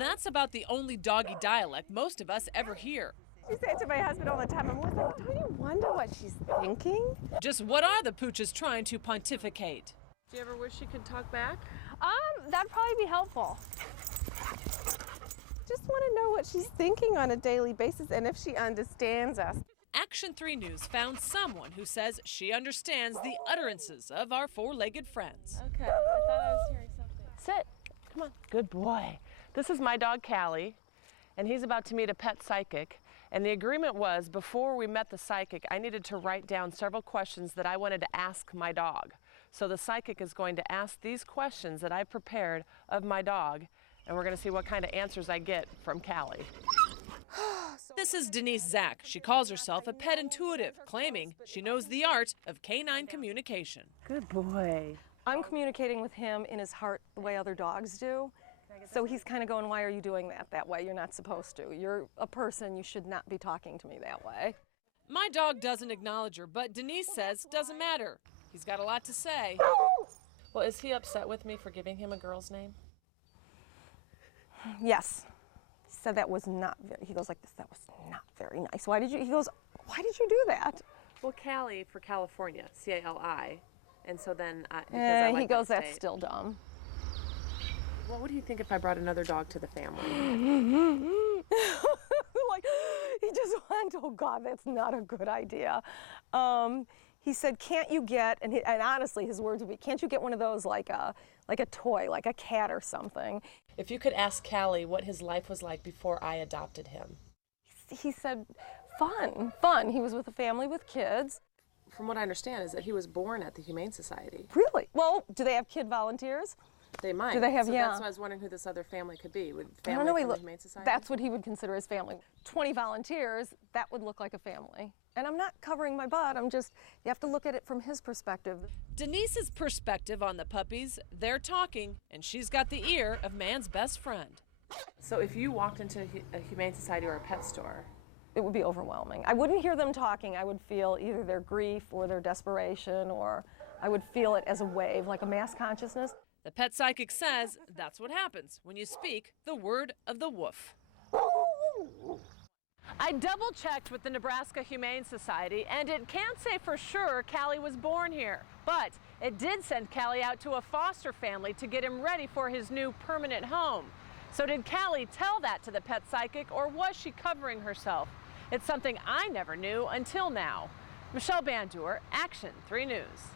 that's about the only doggy dialect most of us ever hear. You say it to my husband all the time. I'm always like, don't you wonder what she's thinking? Just what are the pooches trying to pontificate? Do you ever wish you could talk back? That'd probably be helpful. Just want to know what she's thinking on a daily basis and if she understands us. Action 3 News found someone who says she understands the utterances of our four-legged friends. Okay, I thought I was hearing something. Sit. Come on. Good boy. This is my dog, Cali, and he's about to meet a pet psychic. And the agreement was, before we met the psychic, I needed to write down several questions that I wanted to ask my dog. So the psychic is going to ask these questions that I prepared of my dog, and we're going to see what kind of answers I get from Cali. This is Denise Zach. She calls herself a pet intuitive, claiming she knows the art of canine communication. Good boy. I'm communicating with him in his heart the way other dogs do. So he's kind of going, why are you doing that way? You're not supposed to. You're a person. You should not be talking to me that way. My dog doesn't acknowledge her, but Denise says doesn't matter. He's got a lot to say. Well, is he upset with me for giving him a girl's name? Yes. He said that was not very, he goes like this, that was not very nice. He goes, why did you do that? Well, Cali for California, C-A-L-I. And so then, because I like he goes, that that's state. still dumb. What would he think if I brought another dog to the family? Like, he just went, oh God, that's not a good idea. He said, can't you get, and honestly his words would be, can't you get one of those like a toy, like a cat or something? If you could ask Cali what his life was like before I adopted him. He said, fun. He was with a family with kids. From what I understand is that he was born at the Humane Society. Really? Well, do they have kid volunteers? They might. Do they have, so yeah. That's why I was wondering who this other family could be. Would I don't family know, from the Humane Society? that's what he would consider his family. 20 volunteers, that would look like a family. And I'm not covering my butt, you have to look at it from his perspective. Denise's perspective on the puppies, they're talking, and she's got the ear of man's best friend. So if you walked into a Humane Society or a pet store, it would be overwhelming. I wouldn't hear them talking. I would feel either their grief or their desperation, or I would feel it as a wave, like a mass consciousness. The pet psychic says that's what happens when you speak the word of the woof. I double-checked with the Nebraska Humane Society, and it can't say for sure Cali was born here. But it did send Cali out to a foster family to get him ready for his new permanent home. So did Cali tell that to the pet psychic, or was she covering herself? It's something I never knew until now. Michelle Bandur, Action 3 News.